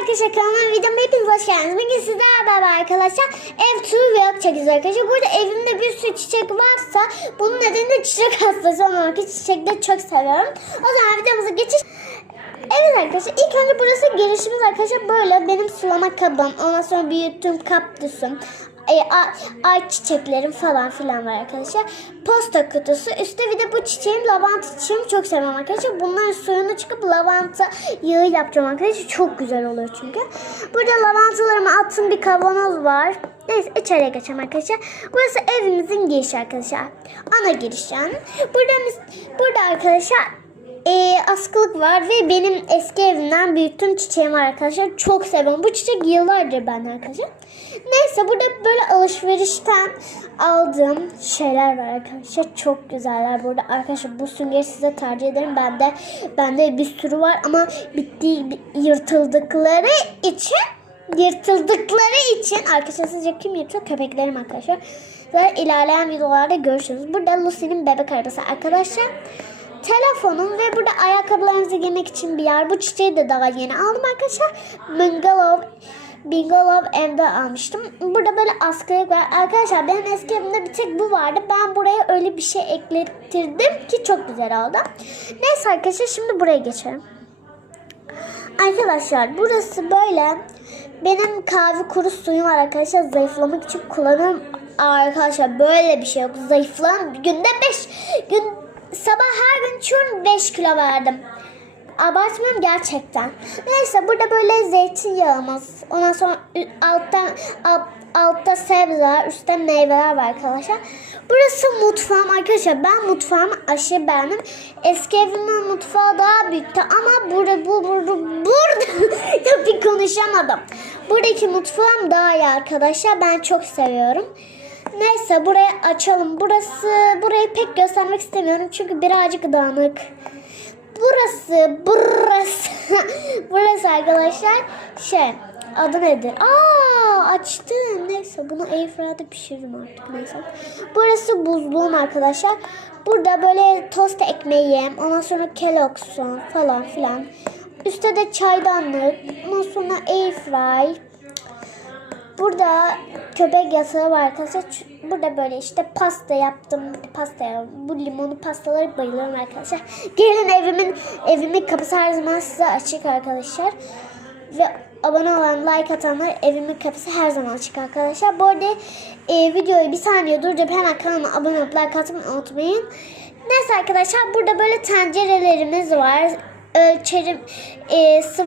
arkadaşlar kanalıma videoma hepiniz hoş geldiniz. Bugün sizlerle beraber arkadaşlar ev turu vlog çekiyoruz arkadaşlar. Burada evimde bir sürü çiçek varsa bunun nedeni de çiçek hastası olmak için çiçekleri çok seviyorum. O zaman videomuza geçiş. Evet arkadaşlar ilk önce burası girişimiz arkadaşlar böyle benim sulama kabım ondan sonra büyüttüğüm kaktüsüm e, ay, ay çiçeklerim falan filan var arkadaşlar. Posta kutusu. Üstte bir de bu çiçeğim lavanta çiçeğimi çok seviyorum arkadaşlar. Bunların suyunu çıkıp lavanta yağı yapacağım arkadaşlar. Çok güzel oluyor çünkü. Burada lavantalarımı attığım bir kavanoz var. Neyse içeriye geçelim arkadaşlar. Burası evimizin girişi arkadaşlar. Ana giriş yani. Burada, burada arkadaşlar e, askılık var ve benim eski evimden büyüttüğüm çiçeğim var arkadaşlar. Çok seviyorum. Bu çiçek yıllardır ben arkadaşlar. Neyse burada böyle alışverişten aldığım şeyler var arkadaşlar. Çok güzeller burada. Arkadaşlar bu süngeri size tercih ederim. Bende bende bir sürü var ama bittiği yırtıldıkları için yırtıldıkları için arkadaşlar sizce kim yırtıyor? Köpeklerim arkadaşlar. Ve ilerleyen videolarda görüşürüz. Burada Lucy'nin bebek arabası arkadaşlar telefonum ve burada ayakkabılarınızı giymek için bir yer. Bu çiçeği de daha yeni aldım arkadaşlar. Bungalow Bungalow evde almıştım. Burada böyle askılık var. Arkadaşlar benim eski evimde bir tek bu vardı. Ben buraya öyle bir şey eklettirdim ki çok güzel oldu. Neyse arkadaşlar şimdi buraya geçelim. Arkadaşlar burası böyle. Benim kahve kuru suyum var arkadaşlar. Zayıflamak için kullanıyorum. Arkadaşlar böyle bir şey yok. Zayıflan günde 5 gün sabah her gün içiyorum 5 kilo verdim. Abartmıyorum gerçekten. Neyse burada böyle zeytinyağımız. Ondan sonra alttan alt, altta sebzeler, üstte meyveler var arkadaşlar. Burası mutfağım arkadaşlar. Ben mutfağımı aşırı beğendim. Eski evimin mutfağı daha büyüktü ama burada bu burada burada ya bir konuşamadım. Buradaki mutfağım daha iyi arkadaşlar. Ben çok seviyorum. Neyse burayı açalım. Burası burayı pek göstermek istemiyorum çünkü birazcık dağınık. Burası, burası, burası arkadaşlar şey adı nedir? Aa açtım. Neyse bunu airfryer'da pişiririm artık neyse. Burası buzluğum arkadaşlar. Burada böyle tost ekmeğim, ondan sonra Kellogg'sun falan filan. Üstte de çaydanlık, ondan sonra airfry. Burada köpek yatağı var arkadaşlar. Burada böyle işte pasta yaptım. Pasta yaptım. Bu limonlu pastaları bayılıyorum arkadaşlar. Gelin evimin evimin kapısı her zaman size açık arkadaşlar. Ve abone olan, like atanlar evimin kapısı her zaman açık arkadaşlar. Bu arada e, videoyu bir saniye durdurup hemen kanalıma abone olup like atmayı unutmayın. Neyse arkadaşlar burada böyle tencerelerimiz var. Ölçerim e,